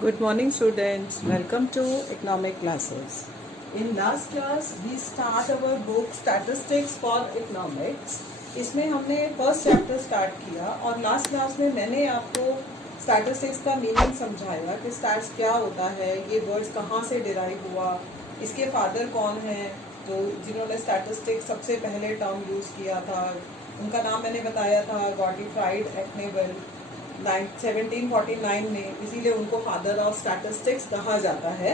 Good morning students, welcome to economic classes. In last class we start our book statistics for economics. इसमें हमने first chapter start किया और last class में मैंने आपको statistics का मीनिंग समझाया कि स्टैट्स क्या होता है, ये वर्ड्स कहाँ से डिराइव हुआ, इसके फादर कौन हैं, जो जिन्होंने स्टैटिस्टिक्स सबसे पहले टर्म यूज़ किया था, उनका नाम मैंने बताया था गॉटफ्राइड एक्नेबल 1749 में, इसीलिए उनको फादर ऑफ स्टैटिस्टिक्स कहा जाता है।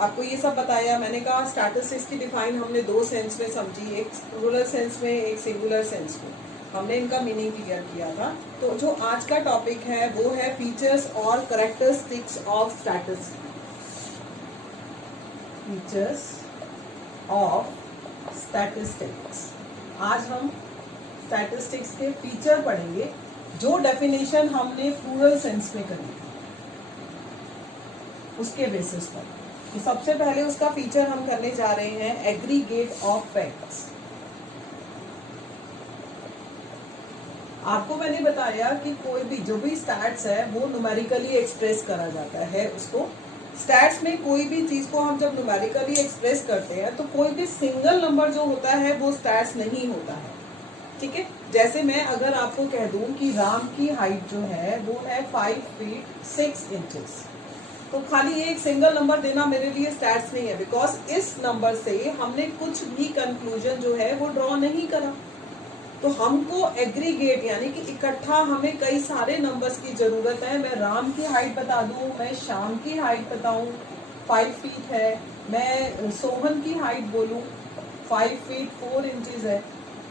आपको ये सब बताया। मैंने कहा स्टैटिस्टिक्स की डिफाइन हमने दो सेंस में समझी, एक प्लूरल सेंस में, एक सिंगुलर सेंस में। हमने इनका मीनिंग क्लियर किया था। तो जो आज का टॉपिक है वो है फीचर्स और characteristics of statistics. Features of statistics. आज हम स्टैटिस्टिक्स के फीचर पढ़ेंगे जो डेफिनेशन हमने प्लूरल सेंस में करी थी उसके बेसिस पर। तो सबसे पहले उसका फीचर हम करने जा रहे हैं एग्रीगेट ऑफ फैक्ट्स। आपको मैंने बताया कि कोई भी जो भी स्टैट्स है वो न्यूमेरिकली एक्सप्रेस करा जाता है। उसको स्टैट्स में कोई भी चीज को हम जब न्यूमेरिकली एक्सप्रेस करते हैं तो कोई भी सिंगल नंबर जो होता है वो स्टैट्स नहीं होता है। ठीक है, जैसे मैं अगर आपको कह दूं कि राम की हाइट जो है वो है 5 फीट 6 इंचेस, तो खाली एक सिंगल नंबर देना मेरे लिए स्टैट्स नहीं है, बिकॉज इस नंबर से हमने कुछ भी कंक्लूजन जो है वो ड्रॉ नहीं करा। तो हमको एग्रीगेट यानी कि इकट्ठा हमें कई सारे नंबर्स की जरूरत है। मैं राम की हाइट बता दूं, मैं श्याम की हाइट बताऊं 5 फीट है, मैं सोहन की हाइट बोलूं 5 फीट 4 इंचेस है,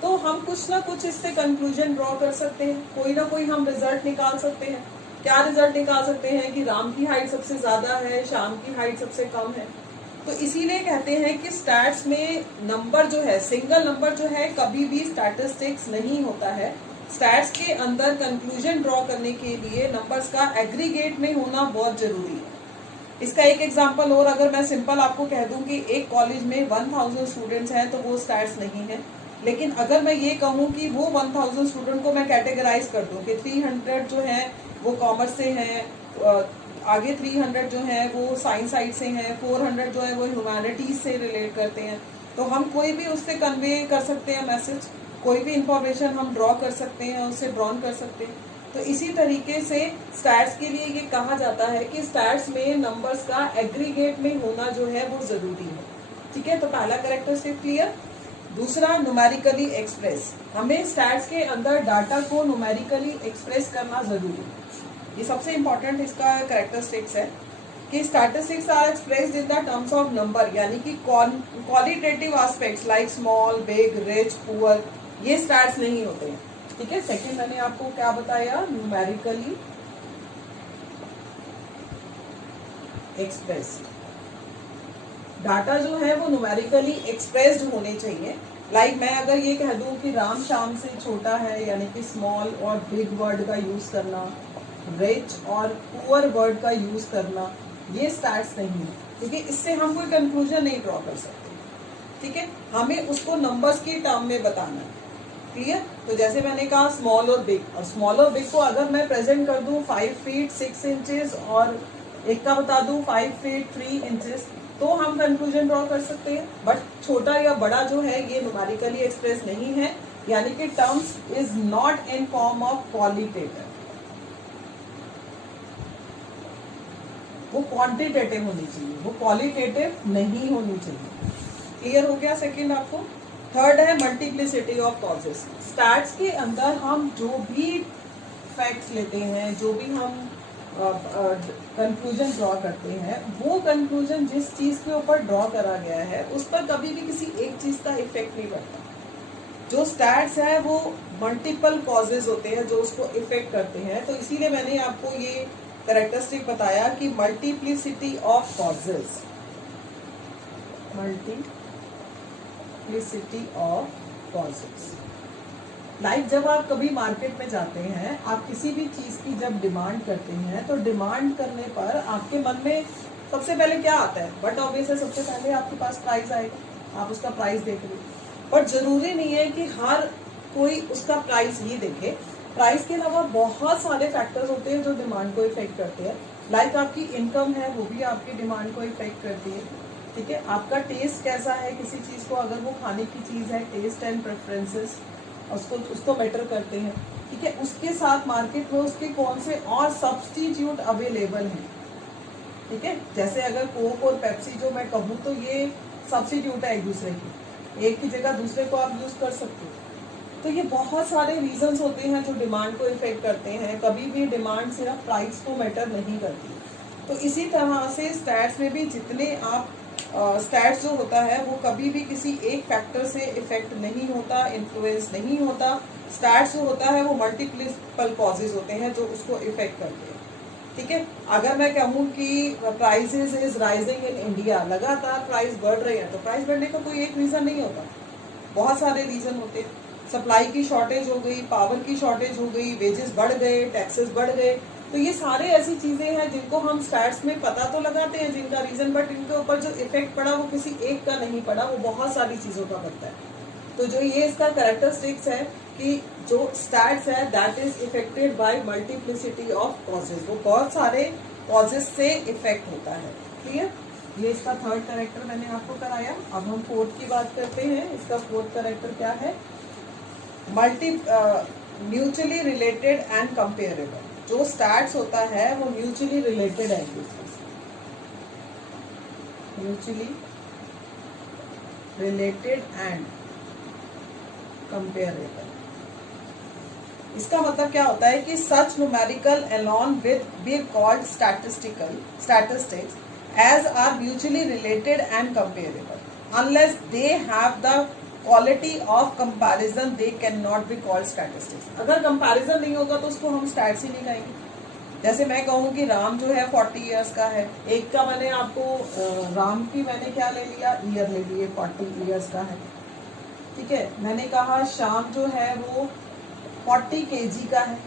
तो हम कुछ ना कुछ इससे कंक्लूजन ड्रॉ कर सकते हैं, कोई ना कोई हम रिजल्ट निकाल सकते हैं। क्या रिजल्ट निकाल सकते हैं कि राम की हाइट सबसे ज्यादा है, श्याम की हाइट सबसे कम है। तो इसीलिए कहते हैं कि स्टैट्स में नंबर जो है, सिंगल नंबर जो है कभी भी स्टैटिस्टिक्स नहीं होता है। स्टैट्स के अंदर कंक्लूजन ड्रॉ करने के लिए नंबर्स का एग्रीगेट में होना बहुत जरूरी है। इसका एक एग्जांपल और अगर मैं सिंपल आपको कह दूं कि एक कॉलेज में 1000 स्टूडेंट्स हैं तो वो स्टैट्स नहीं है। लेकिन अगर मैं ये कहूँ कि वो 1000 स्टूडेंट को मैं कैटेगराइज कर दूं कि 300 जो है वो कॉमर्स से हैं, आगे 300 जो है वो साइंस साइड से हैं, 400 जो है वो ह्यूमैनिटीज से रिलेट करते हैं, तो हम कोई भी उससे कन्वे कर सकते हैं मैसेज, कोई भी इंफॉर्मेशन हम ड्रॉ कर सकते हैं, उससे ड्रॉन कर सकते हैं। तो इसी तरीके से स्टैट्स के लिए ये कहा जाता है कि स्टैट्स में नंबर्स का एग्रीगेट में होना जो है वो जरूरी है। ठीक है, तो पहला कैरेक्टरिस्टिक क्लियर। दूसरा न्यूमेरिकली एक्सप्रेस। हमें स्टैट्स के अंदर डाटा को न्यूमेरिकली एक्सप्रेस करना जरूरी है। ये सबसे इंपॉर्टेंट इसका कैरेक्टरिस्टिक्स है कि statistics are expressed in the terms of number, यानी कि qualitative aspects like small, big, rich, poor, ये स्टैट्स नहीं होते हैं। ठीक है, सेकंड मैंने आपको क्या बताया, न्यूमेरिकली एक्सप्रेस्ड। डाटा जो है वो न्यूमेरिकली एक्सप्रेस्ड होने चाहिए। लाइक मैं अगर ये कह दूं कि राम श्याम से छोटा है, यानी कि स्मॉल और बिग वर्ड का यूज करना, रिच और पुअर वर्ड का यूज करना, ये स्टैट्स नहीं है, क्योंकि इससे हम कोई कंक्लूजन नहीं ड्रॉ कर सकते। ठीक है, हमें उसको नंबर्स की टर्म में बताना है। क्लियर। तो जैसे मैंने कहा स्मॉल और बिग, और स्मॉल और बिग को अगर मैं प्रेजेंट कर दूं 5 फीट 6 इंचेस और एक का बता दूं 5 फीट 3 इंचेस, तो हम कंक्लूजन ड्रॉ कर सकते हैं। बट छोटा या बड़ा जो है ये न्यूमेरिकली एक्सप्रेस नहीं है, यानी कि terms is not in form of qualitative, वो क्वांटिटेटिव होनी चाहिए, वो क्वालिटेटिव नहीं होनी चाहिए। क्लियर हो गया सेकंड आपको। थर्ड है मल्टीप्लिसिटी ऑफ कॉजेस। स्टैट्स के अंदर हम जो भी फैक्ट्स लेते हैं, जो भी हम कंक्लूजन ड्रॉ करते हैं, वो कंक्लूजन जिस चीज के ऊपर ड्रॉ करा गया है उस पर कभी भी किसी एक चीज का इफेक्ट नहीं पड़ता। जो स्टैट्स है वो मल्टीपल कॉजेज होते हैं जो उसको इफेक्ट करते हैं। तो इसीलिए मैंने आपको ये कैरेक्टरिस्टिक बताया कि multiplicity of causes, multiplicity of causes. Like जब आप कभी मार्केट में जाते हैं, आप किसी भी चीज की जब डिमांड करते हैं, तो डिमांड करने पर आपके मन में सबसे पहले क्या आता है, बट ऑब्वियस है सबसे पहले आपके पास प्राइस आएगा, आप उसका प्राइस देख रहे हो। बट जरूरी नहीं है कि हर कोई उसका प्राइस ही देखे। प्राइस के अलावा बहुत सारे फैक्टर्स होते हैं जो डिमांड को इफेक्ट करते हैं। लाइक आपकी इनकम है वो भी आपकी डिमांड को इफेक्ट करती है, ठीक है। आपका टेस्ट कैसा है किसी चीज़ को, अगर वो खाने की चीज़ है, टेस्ट एंड प्रेफरेंसेस उसको मैटर करते हैं, ठीक है। उसके साथ मार्केट में उसके कौन से और सब्स्टिट्यूट अवेलेबल हैं, ठीक है। जैसे अगर कोक और पेप्सी जो मैं कहूँ तो ये सब्स्टिट्यूट है एक दूसरे की, एक की जगह दूसरे को आप यूज कर सकते हो। तो ये बहुत सारे रीजंस होते हैं जो डिमांड को इफेक्ट करते हैं। कभी भी डिमांड सिर्फ प्राइस को मैटर नहीं करती। तो इसी तरह से स्टैट्स में भी जितने आप स्टैट्स जो होता है वो कभी भी किसी एक फैक्टर से इफेक्ट नहीं होता, इन्फ्लुएंस नहीं होता। स्टैट्स जो होता है वो मल्टीपल कॉजेज होते हैं जो उसको इफेक्ट करते हैं, ठीक है। अगर मैं कहूँ कि prices is rising in India, लगातार प्राइस बढ़ रही है, तो प्राइस बढ़ने का कोई एक रीजन नहीं होता, बहुत सारे रीजन होते हैं। सप्लाई की शॉर्टेज हो गई, पावर की शॉर्टेज हो गई, वेजेस बढ़ गए, टैक्सेस बढ़ गए, तो ये सारे ऐसी चीजें हैं जिनको हम स्टैट्स में पता तो लगाते हैं जिनका रीजन, बट इनके ऊपर जो इफेक्ट पड़ा वो किसी एक का नहीं पड़ा, वो बहुत सारी चीजों का पड़ता है। तो जो ये इसका कैरेक्टरिस्टिक्स है कि जो स्टैट्स है that is affected by multiplicity of causes, वो बहुत सारे कॉजेज से इफेक्ट होता है। क्लियर? ये इसका थर्ड कैरेक्टर मैंने आपको कराया। अब हम फोर्थ की बात करते हैं। इसका फोर्थ कैरेक्टर क्या है? Mutually related and comparable. जो स्टैट्स होता है वो म्यूचुअली रिलेटेड है एक दूसरे से, म्यूचुअली रिलेटेड एंड कंपेरेबल। इसका मतलब क्या होता है कि सच numerical along with be called statistics as are mutually related and comparable unless they have the quality of comparison they cannot be called statistics। अगर कंपैरिजन नहीं होगा तो उसको हम स्टैट्स ही नहीं कहेंगे। जैसे मैं कहूँ कि राम जो है 40 इयर्स का है, एक का मैंने आपको राम की मैंने क्या ले लिया, ईयर ले लिए, 40 इयर्स का है, ठीक है। मैंने कहा श्याम जो है वो 40 kg का है,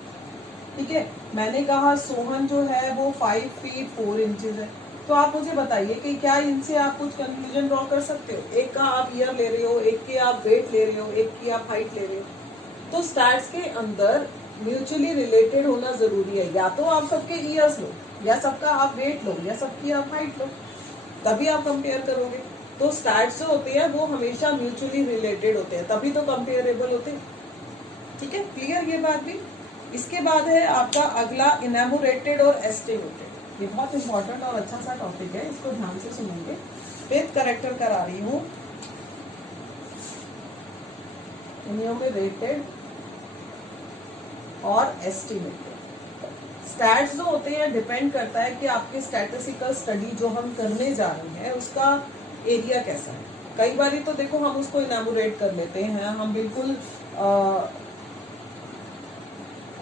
ठीक है। मैंने कहा सोहन जो है वो 5 फीट 4 इंचेस है। तो आप मुझे बताइए कि क्या इनसे आप कुछ कंक्लूजन ड्रॉ कर सकते हो? एक का आप ईयर ले रहे हो, एक के आप वेट ले रहे हो, एक की आप हाइट ले रहे हो। तो स्टैट्स के अंदर म्यूचुअली रिलेटेड होना जरूरी है। या तो आप सबके ईयर्स लो, या सबका आप वेट लो, या सबकी आप हाइट लो, तभी आप कंपेयर करोगे। तो स्टैट्स जो होते हैं वो हमेशा म्यूचुअली रिलेटेड होते हैं, तभी तो कंपेरेबल होते हैं, ठीक है। क्लियर ये बात भी? इसके बाद है आपका अगला इनैमोरेटेड और एस्टिमेटेड। ये बहुत इंपॉर्टेंट और अच्छा सा टॉपिक है, इसको ध्यान से सुनेंगे। फिफ्थ कैरेक्टर करा रही हूँ, इनैमोरेटेड और एस्टिमेटेड। स्टैट्स जो होते हैं डिपेंड करता है कि आपके स्टैटिस्टिकल स्टडी जो हम करने जा रहे हैं उसका एरिया कैसा है। कई बार तो देखो हम उसको इनैमोरेट कर लेते हैं, हम बिल्कुल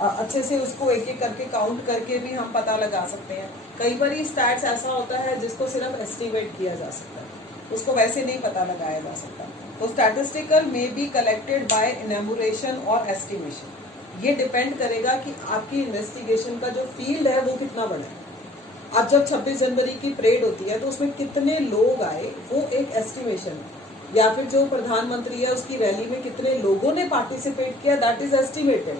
अच्छे से उसको एक एक करके काउंट करके भी हम पता लगा सकते हैं। कई बार स्टैट्स ऐसा होता है जिसको सिर्फ एस्टिमेट किया जा सकता है, उसको वैसे नहीं पता लगाया जा सकता। तो स्टैटिस्टिकल में बी कलेक्टेड बाय इनैमोरेशन और एस्टिमेशन। ये डिपेंड करेगा कि आपकी इन्वेस्टिगेशन का जो फील्ड है वो कितना बड़ा है। अब जब 26 जनवरी की परेड होती है तो उसमें कितने लोग आए वो एक एस्टिमेशन है, या फिर जो प्रधानमंत्री है उसकी रैली में कितने लोगों ने पार्टिसिपेट किया दैट इज एस्टिमेटेड।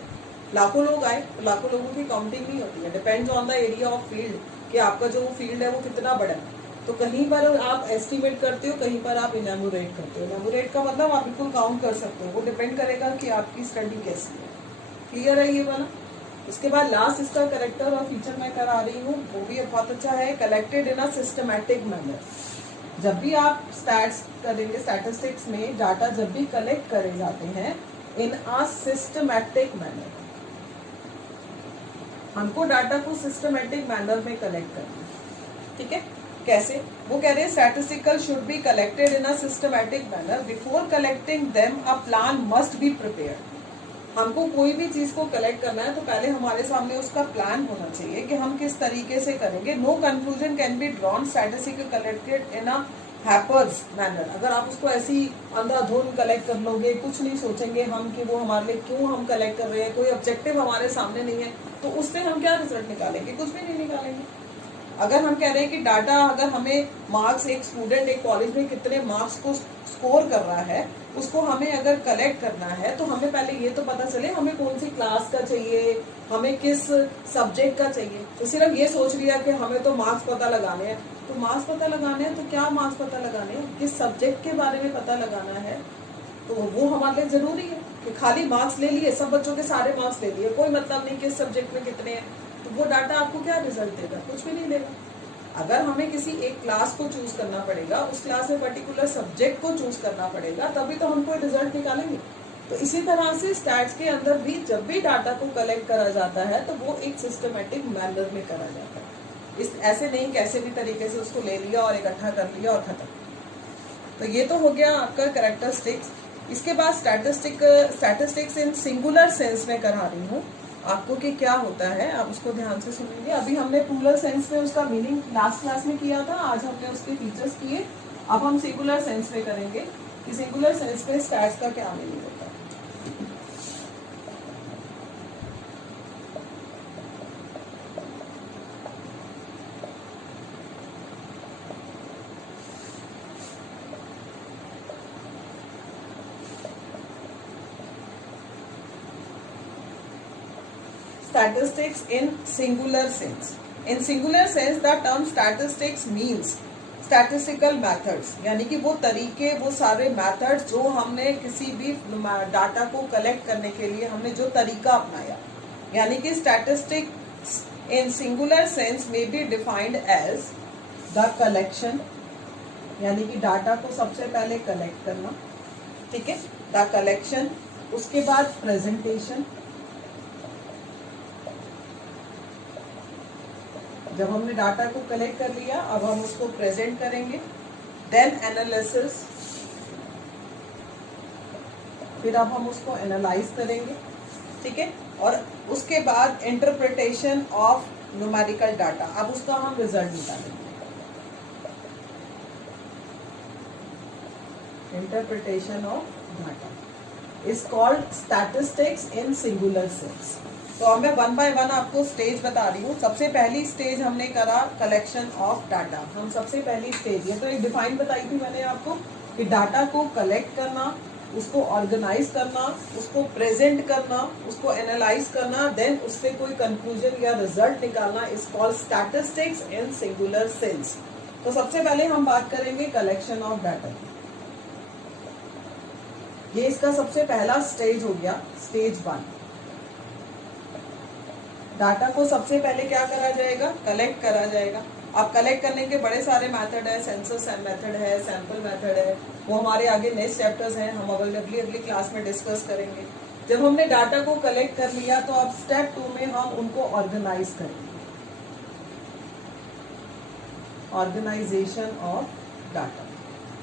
लाखों लोग आए तो लाखों लोगों की काउंटिंग नहीं होती है, depends on the area of field कि आपका जो फील्ड है वो कितना बड़ा है। तो कहीं पर आप एस्टिमेट करते हो, कहीं पर आप इनैमोरेट करते हो। इनैमोरेट का मतलब आप बिल्कुल काउंट कर सकते हो, वो डिपेंड करेगा कि आपकी स्टडी कैसी है। क्लियर है ये वाला? उसके बाद लास्ट इसका कैरेक्टर और फीचर मैं करा रही हूँ, वो भी बहुत अच्छा है, collected in a systematic manner. जब भी आप स्टैट्स करेंगे, स्टैटिस्टिक्स में डाटा जब भी कलेक्ट करे जाते हैं इन अ सिस्टमैटिक मैनर, हमको डाटा को सिस्टमैटिक मैनर में कलेक्ट करना है, ठीक है। कैसे? वो कह रहे हैं statistical should be collected in a systematic manner, before collecting them a plan must be prepared. हमको कोई भी चीज को कलेक्ट करना है तो पहले हमारे सामने उसका प्लान होना चाहिए कि हम किस तरीके से करेंगे। No conclusion can be drawn statistical collected in a haphazard manner. अगर आप उसको ऐसी अंधाधुंध कलेक्ट कर लोगे, कुछ नहीं सोचेंगे हम कि वो हमारे लिए क्यों हम कलेक्ट कर रहे हैं, कोई ऑब्जेक्टिव हमारे सामने नहीं है, तो उससे हम क्या रिजल्ट निकालेंगे? कुछ भी नहीं निकालेंगे। अगर हम कह रहे हैं कि डाटा, अगर हमें मार्क्स, एक स्टूडेंट एक कॉलेज में कितने मार्क्स को स्कोर कर रहा है उसको हमें अगर कलेक्ट करना है तो हमें पहले ये तो पता चले हमें कौन सी क्लास का चाहिए, हमें किस सब्जेक्ट का चाहिए। तो सिर्फ ये सोच लिया कि हमें तो मार्क्स पता लगाने हैं, तो मार्क्स पता लगाने हैं तो क्या मार्क्स पता लगाने हैं, किस सब्जेक्ट के बारे में पता लगाना है, तो वो हमारे लिए जरूरी है। कि खाली मार्क्स ले लिए, सब बच्चों के सारे मार्क्स ले लिए, कोई मतलब नहीं किस सब्जेक्ट में कितने हैं, तो वो डाटा आपको क्या रिजल्ट देगा, कुछ भी नहीं देगा। अगर हमें किसी एक क्लास को चूज करना पड़ेगा, उस क्लास में पर्टिकुलर सब्जेक्ट को चूज करना पड़ेगा, तभी तो हम कोई रिजल्ट निकालेंगे। तो इसी तरह से स्टैट्स के अंदर भी जब भी डाटा को कलेक्ट करा जाता है तो वो एक सिस्टमेटिक मैनर में करा जाता है। इस ऐसे नहीं कैसे भी तरीके से उसको ले लिया और इकट्ठा कर लिया और खत्म। तो ये तो हो गया आपका कैरेक्टरिस्टिक्स। इसके बाद स्टैटिस्टिक्स इन सिंगुलर सेंस में करा रही हूँ आपको कि क्या होता है, आप उसको ध्यान से सुनेंगे। अभी हमने प्लूरल सेंस में उसका मीनिंग लास्ट क्लास में किया था, आज हमने उसके फीचर्स किए। अब हम सिंगुलर सेंस में करेंगे कि सिंगुलर सेंस में स्टैट्स का क्या मीनिंग होता है। Statistics in singular sense. In singular sense, the term statistics means statistical methods, यानी कि वो तरीके, वो सारे methods जो हमने किसी भी डाटा को कलेक्ट करने के लिए हमने जो तरीका अपनाया, यानी कि statistics in singular sense may be defined as the collection, यानी कि डाटा को सबसे पहले कलेक्ट करना, ठीक है, the collection, उसके बाद प्रेजेंटेशन, जब हमने डाटा को कलेक्ट कर लिया अब हम उसको प्रेजेंट करेंगे, देन एनालिसिस, फिर अब हम उसको एनालाइज करेंगे, ठीक है, और उसके बाद इंटरप्रिटेशन ऑफ न्यूमेरिकल डाटा, अब उसका हम रिजल्ट निकालेंगे। Interpretation of data is called statistics in singular sense. तो अब मैं वन बाय वन आपको स्टेज बता रही हूँ। सबसे पहली स्टेज हमने करा कलेक्शन ऑफ डाटा। हम सबसे पहली स्टेज, ये तो एक डिफाइन बताई थी मैंने आपको कि डाटा को कलेक्ट करना, उसको ऑर्गेनाइज करना, उसको प्रेजेंट करना, उसको एनालाइज करना, देन उससे कोई कंक्लूजन या रिजल्ट निकालना is called statistics in singular sense. तो सबसे पहले हम बात करेंगे कलेक्शन ऑफ डाटा की। ये इसका सबसे पहला स्टेज हो गया, स्टेज 1। डाटा को सबसे पहले क्या करा जाएगा, कलेक्ट करा जाएगा। अब कलेक्ट करने के बड़े सारे मेथड है, सेंसस मेथड है, सैंपल मेथड है, वो हमारे आगे नेक्स्ट चैप्टर्स हैं, हम अगली क्लास में डिस्कस करेंगे। जब हमने डाटा को कलेक्ट कर लिया तो अब स्टेप 2 में हम उनको ऑर्गेनाइज करेंगे, ऑर्गेनाइजेशन ऑफ डाटा।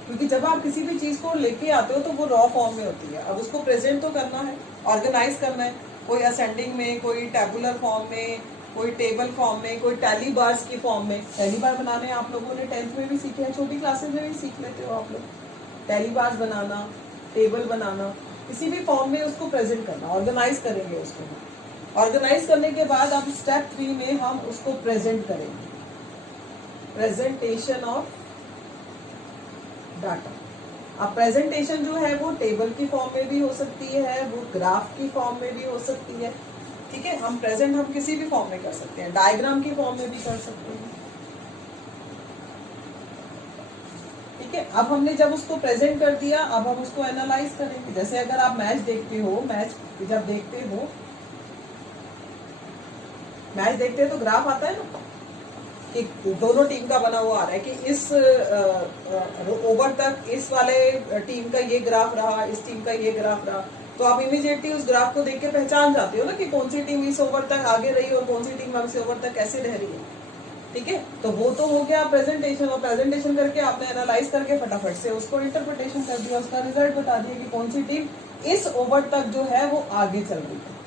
क्योंकि जब आप किसी भी चीज को लेके आते हो तो वो रॉ फॉर्म में होती है, अब उसको प्रेजेंट तो करना है, ऑर्गेनाइज करना है, कोई असेंडिंग में, कोई टेबुलर फॉर्म में, कोई टेबल फॉर्म में, कोई टैली बार्स की फॉर्म में। टैली बार बनाने आप लोगों ने 10th में भी सीखे हैं, छोटी क्लासेस में भी सीख लेते हो आप लोग। टैली बार्स बनाना, टेबल बनाना, किसी भी फॉर्म में उसको प्रेजेंट करना, ऑर्गेनाइज करेंगे उसको। ऑर्गेनाइज करने के बाद अब स्टेप 3 में हम उसको प्रेजेंट करेंगे, प्रेजेंटेशन ऑफ डाटा। अब प्रेजेंटेशन जो है वो टेबल की फॉर्म में भी हो सकती है, वो ग्राफ की फॉर्म में भी हो सकती है, ठीक है। हम प्रेजेंट हम किसी भी फॉर्म में कर सकते हैं, डायग्राम की फॉर्म में भी कर सकते हैं, ठीक है। अब हमने जब उसको प्रेजेंट कर दिया, अब हम उसको एनालाइज करेंगे। जैसे अगर आप मैच देखते हो, मैच जब देखते हो, मैच देखते हो तो ग्राफ आता है ना कि दोनों टीम का बना हुआ आ रहा है कि इस ओवर तक इस वाले टीम का ये ग्राफ रहा, इस टीम का ये ग्राफ रहा, तो आप इमीडिएटली उस ग्राफ को देख के पहचान जाते हो ना कि कौन सी टीम इस ओवर तक आगे रही और कौन सी टीम इस ओवर तक कैसे रह रही है, ठीक है। तो वो तो हो गया प्रेजेंटेशन, और प्रेजेंटेशन करके आपने एनालाइज करके फटाफट से उसको इंटरप्रिटेशन कर दिया, उसका रिजल्ट बता दिया कि कौन सी टीम इस ओवर तक जो है वो आगे चल रही है।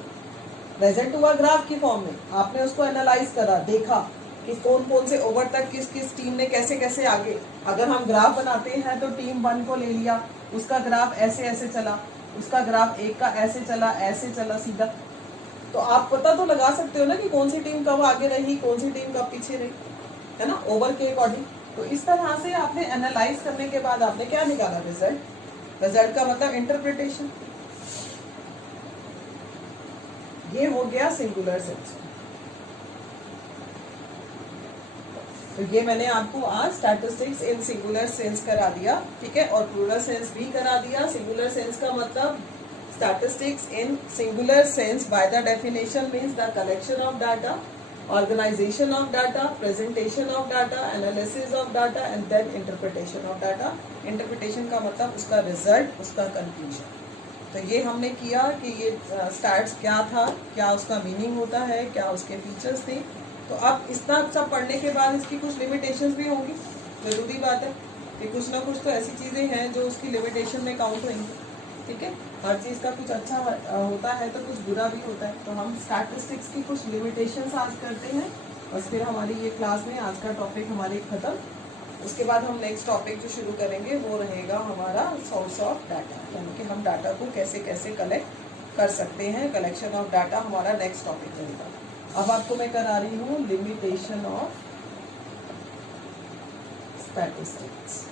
प्रेजेंट हुआ ग्राफ की फॉर्म में, आपने उसको एनालाइज करा, देखा कि कौन कौन से ओवर तक किस किस टीम ने कैसे कैसे आगे। अगर हम ग्राफ बनाते हैं तो टीम 1 को ले लिया, उसका ग्राफ ऐसे ऐसे चला, उसका ग्राफ 1 का ऐसे चला सीधा, तो आप पता तो लगा सकते हो ना कि कौन सी टीम कब आगे रही, कौन सी टीम कब पीछे रही। है ना, ओवर के अकॉर्डिंग। तो इस तरह से आपने एनालाइज करने के बाद आपने क्या निकाला, रिजल्ट। रिजल्ट का मतलब इंटरप्रिटेशन। ये हो गया सिंगुलर सेंस। तो ये मैंने आपको आज स्टैटिस्टिक्स इन सिंगुलर सेंस करा दिया, ठीक है, और प्लूरल सेंस भी करा दिया। सिंगुलर सेंस का मतलब statistics in singular sense by the definition means the collection of data, organization of data, presentation of data, analysis of data and then interpretation of data। interpretation का मतलब उसका result, उसका conclusion। तो ये हमने किया कि ये stats क्या था, क्या उसका meaning होता है, क्या उसके features थे। तो अब इतना सब पढ़ने के बाद इसकी कुछ limitations भी होंगी, जरूरी बात है कि कुछ ना कुछ तो ऐसी चीज़ें हैं जो उसकी limitation में काउंट होंगी, ठीक है। हर चीज़ का कुछ अच्छा होता है तो कुछ बुरा भी होता है। तो हम स्टैटिस्टिक्स की कुछ लिमिटेशंस आज करते हैं, और फिर हमारी ये क्लास में आज का टॉपिक हमारे खत्म। उसके बाद हम नेक्स्ट टॉपिक जो शुरू करेंगे वो रहेगा हमारा सोर्स ऑफ डाटा, यानी कि हम डाटा को कैसे कैसे कलेक्ट कर सकते हैं। कलेक्शन ऑफ डाटा हमारा नेक्स्ट टॉपिक रहेगा। अब आपको मैं करा रही हूँ लिमिटेशन ऑफ स्टैटिस्टिक्स।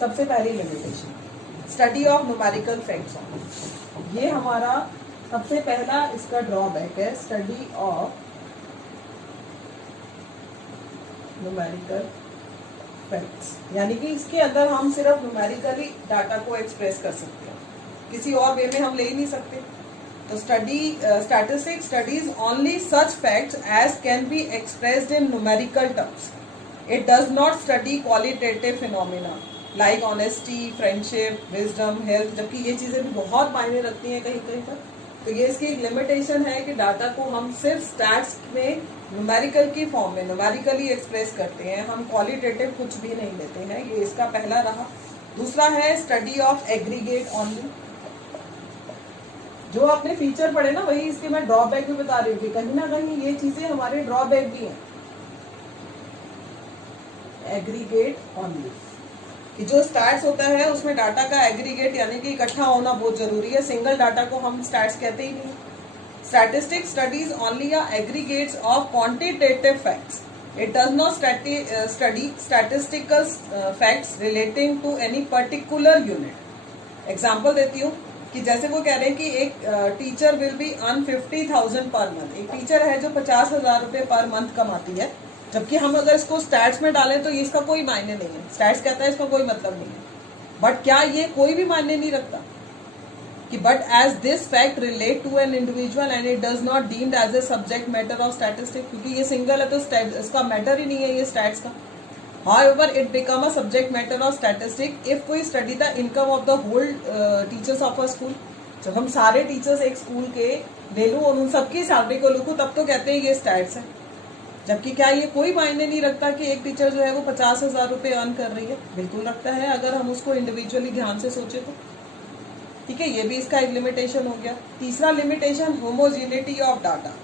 सबसे पहली limitation, study of numerical facts. ये हमारा सबसे पहला इसका ड्रॉबैक है, स्टडी ऑफ न्यूमेरिकल फैक्ट्स। यानी कि इसके अंदर हम सिर्फ न्यूमेरिकली डाटा को एक्सप्रेस कर सकते हैं, किसी और वे में हम ले ही नहीं सकते। तो statistics studies only such facts as can be expressed in numerical terms. It does not study qualitative phenomena like honesty, friendship, wisdom, health, जबकि ये चीज़ें भी बहुत मायने रखती हैं कहीं कहीं पर। तो ये इसकी एक लिमिटेशन है कि डाटा को हम सिर्फ स्टैट्स में न्यूमेरिकल की फॉर्म में न्यूमेरिकली एक्सप्रेस करते हैं, हम क्वालिटेटिव कुछ भी नहीं लेते हैं। ये इसका पहला रहा। दूसरा है स्टडी ऑफ एग्रीगेट ओनली। जो आपने फीचर पढ़े ना, वही इसके मैं ड्रॉबैक भी बता रही हूँ कि कहीं ना कहीं ये चीज़ें हमारे ड्रॉबैक भी हैं। एग्रीगेट ओनली कि जो स्टैट्स होता है उसमें डाटा का एग्रीगेट यानी कि इकट्ठा होना बहुत जरूरी है। सिंगल डाटा को हम स्टैट्स कहते ही नहीं। Statistics studies only aggregates of quantitative facts. It does not study statistical facts relating to any particular unit. Example देती हूँ कि जैसे वो कह रहे हैं कि एक teacher will be earn 50,000 per month. एक टीचर है जो 50,000 रुपये पर मंथ कमाती है, जबकि हम अगर इसको स्टैट्स में डालें तो इसका कोई मायने नहीं है। स्टैट्स कहता है इसका कोई मतलब नहीं है। बट क्या ये कोई भी मायने नहीं रखता कि but as this fact relate to an individual and it does not deemed as a subject matter of statistics. क्योंकि ये सिंगल है तो इसका मैटर ही नहीं है ये स्टैट्स का। However, it become a subject matter of statistics if we study the income of the whole teachers of a school। जब हम सारे टीचर्स एक स्कूल के ले लूँ और उन सबकी सैलरी को लिखूँ तब तो कहते हैं ये स्टैट्स है। जबकि क्या ये कोई मायने नहीं रखता कि एक टीचर जो है वो 50,000 रुपये अर्न कर रही है? बिल्कुल रखता है, अगर हम उसको इंडिविजुअली ध्यान से सोचे तो। ठीक है, ये भी इसका एक लिमिटेशन हो गया। तीसरा limitation, homogeneity of data.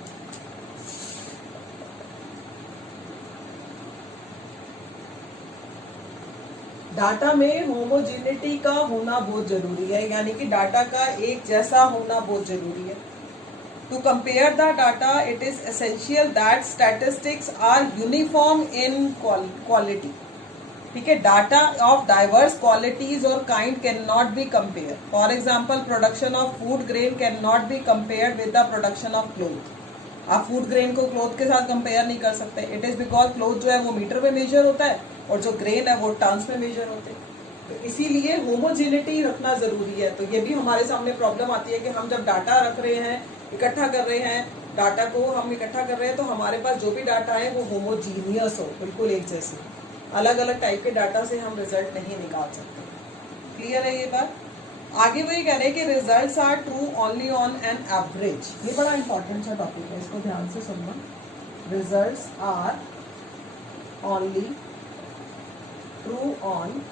Data में होमोजेनिटी का होना बहुत जरूरी है, यानी कि डाटा का एक जैसा होना बहुत जरूरी है। To compare the data, it is essential that statistics are uniform in quality. ठीक है, डाटा ऑफ डाइवर्स क्वालिटीज और kind can not be compare. For example, production of food grain can not be compared with the production of cloth. आप food grain को cloth के साथ compare नहीं कर सकते। इट इज बिकॉज क्लोथ जो है वो मीटर में मेजर होता है और जो ग्रेन है वो टन्स में मेजर होते हैं। तो इसीलिए होमोजेनिटी रखना जरूरी है। तो ये भी हमारे सामने प्रॉब्लम आती है कि हम जब डाटा रख रहे हैं, इकट्ठा कर रहे हैं, डाटा को हम इकट्ठा कर रहे हैं तो हमारे पास जो भी डाटा है वो होमोजीनियस हो, बिल्कुल एक जैसे। अलग अलग टाइप के डाटा से हम रिजल्ट नहीं निकाल सकते। क्लियर है ये बात? आगे वही कह रहे हैं कि results are true only on an average. ये बड़ा इंपॉर्टेंट सा टॉपिक है, इसको ध्यान से सुनना। Results are only true on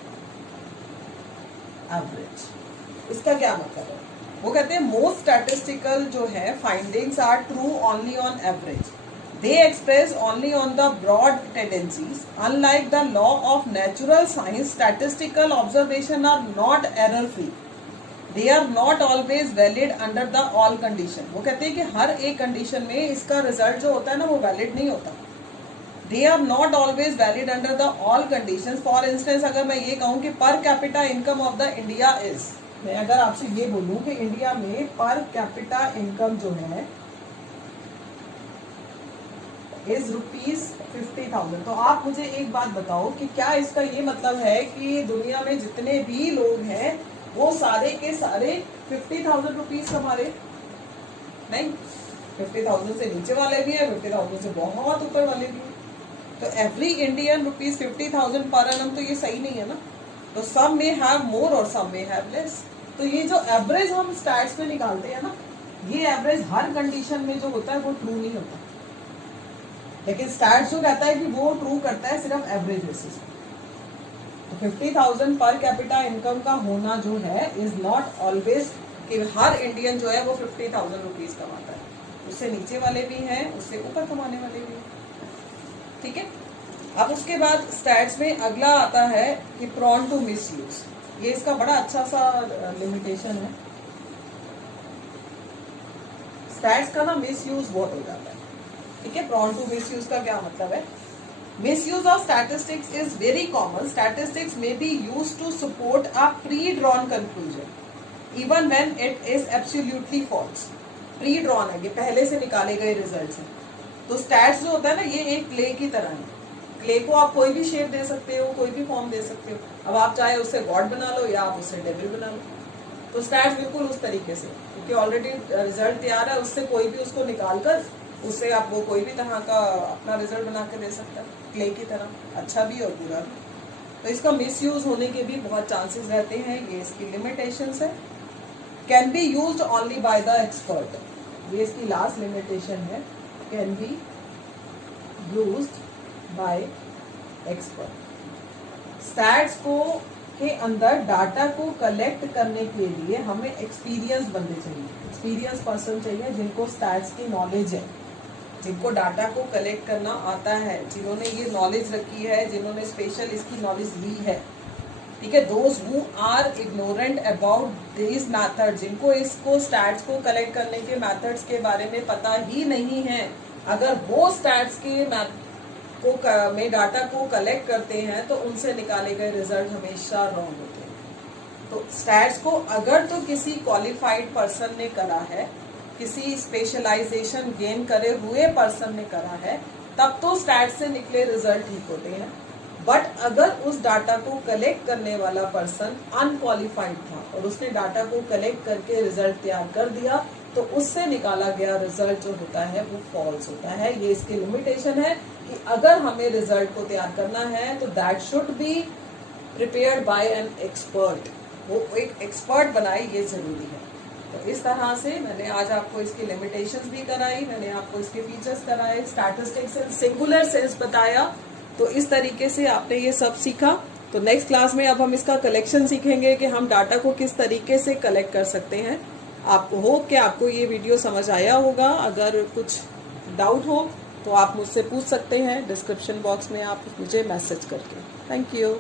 average. इसका क्या मतलब है? वो कहते हैं मोस्ट स्टैटिस्टिकल जो है findings are true only on average. They express only on the broad tendencies. Unlike the law of natural science, statistical observation are not error free. They are not always valid under the all condition. वो कहते हैं कि हर एक condition में इसका result जो होता है ना वो वैलिड नहीं होता। They are not always valid under the all condition. For instance अगर मैं ये कहूँ कि per capita income of the India is, मैं अगर आपसे ये बोलूँ कि इंडिया में पर कैपिटा इनकम जो है इज ₹50,000, तो आप मुझे एक बात बताओ कि क्या इसका ये मतलब है कि दुनिया में जितने भी लोग हैं वो सारे के सारे 50,000 रुपीज कमा रहे? नहीं, 50,000 से नीचे वाले भी है, 50,000 से बहुत ऊपर वाले भी है। तो एवरी इंडियन ₹50,000 पर एनम, तो ये सही नहीं है ना। तो सम में हैव मोर और सम में हैव लेस। तो ये जो एवरेज हम स्टैट्स में निकालते हैं ना, ये एवरेज हर कंडीशन में जो होता है वो ट्रू नहीं होता, लेकिन स्टैट्स जो कहता है कि वो ट्रू करता है सिर्फ एवरेज बेसिस पे। तो 50,000 पर कैपिटा इनकम का होना जो है इज नॉट ऑलवेज कि हर इंडियन जो है वो 50,000 रुपीज कमाता है। उससे नीचे वाले भी हैं, उससे ऊपर कमाने वाले भी हैं। ठीक है। अब उसके बाद स्टैट्स में अगला आता है कि प्रॉन टू मिस यूज। ये इसका बड़ा अच्छा सा लिमिटेशन है। स्टैट्स का ना मिस यूज बहुत हो जाता है। ठीक है। प्रॉन टू मिस यूज का क्या मतलब है? Misuse of statistics is very common. Statistics may be used to support a pre-drawn conclusion, even when it is absolutely false. Pre-drawn है, ये पहले से निकाले गए रिजल्ट्स हैं। तो स्टैट्स जो होता है ना, ये एक क्ले की तरह है। क्ले को आप कोई भी शेप दे सकते हो, कोई भी फॉर्म दे सकते हो। अब आप चाहे उससे गॉड बना लो या आप उससे डेविल बना लो। तो स्टैट्स बिल्कुल उस तरीके से, क्योंकि ऑलरेडी रिजल्ट तैयार है, उससे कोई भी उसको निकाल कर उससे आप वो कोई भी तरह का अपना रिजल्ट बना के दे सकता है, क्ले की तरह, अच्छा भी और बुरा भी। तो इसका मिसयूज होने के भी बहुत चांसेस रहते हैं। ये इसकी लिमिटेशंस है। Can be used only by the expert, ये इसकी लास्ट लिमिटेशन है। Can be used by expert. Stats को के अंदर डाटा को कलेक्ट करने के लिए हमें एक्सपीरियंस बंदे चाहिए, एक्सपीरियंस पर्सन चाहिए जिनको स्टैट्स की नॉलेज है, जिनको डाटा को कलेक्ट करना आता है, जिन्होंने ये नॉलेज रखी है, जिन्होंने स्पेशल इसकी नॉलेज ली है। ठीक है। Those who are ignorant about this method, जिनको इसको स्टैट्स को कलेक्ट करने के मैथड्स के बारे में पता ही नहीं है, अगर वो स्टैट्स के में डाटा को कलेक्ट करते हैं तो उनसे निकाले गए रिजल्ट हमेशा रॉन्ग होते हैं। तो स्टैट्स को अगर तो किसी क्वालिफाइड पर्सन ने करा है, किसी स्पेशलाइजेशन गेन करे हुए पर्सन ने करा है, तब तो स्टैट्स से निकले रिजल्ट ठीक होते हैं। बट अगर उस डाटा को कलेक्ट करने वाला पर्सन अनक्वालिफाइड था और उसने डाटा को कलेक्ट करके रिजल्ट तैयार कर दिया, तो उससे निकाला गया रिजल्ट जो होता है वो फॉल्स होता है। ये इसकी लिमिटेशन है कि अगर हमें रिजल्ट को तैयार करना है तो that should be prepared by an expert, वो एक एक्सपर्ट बनाए, ये जरूरी है। तो इस तरह से मैंने आज आपको इसकी लिमिटेशंस भी कराई, मैंने आपको इसके फीचर्स कराए, स्टैटिस्टिक्स इन सिंगुलर सेंस बताया। तो इस तरीके से आपने ये सब सीखा। तो नेक्स्ट क्लास में अब हम इसका कलेक्शन सीखेंगे कि हम डाटा को किस तरीके से कलेक्ट कर सकते हैं। आपको होप कि आपको ये वीडियो समझ आया होगा। अगर कुछ डाउट हो तो आप मुझसे पूछ सकते हैं डिस्क्रिप्शन बॉक्स में, आप मुझे मैसेज करके। Thank you.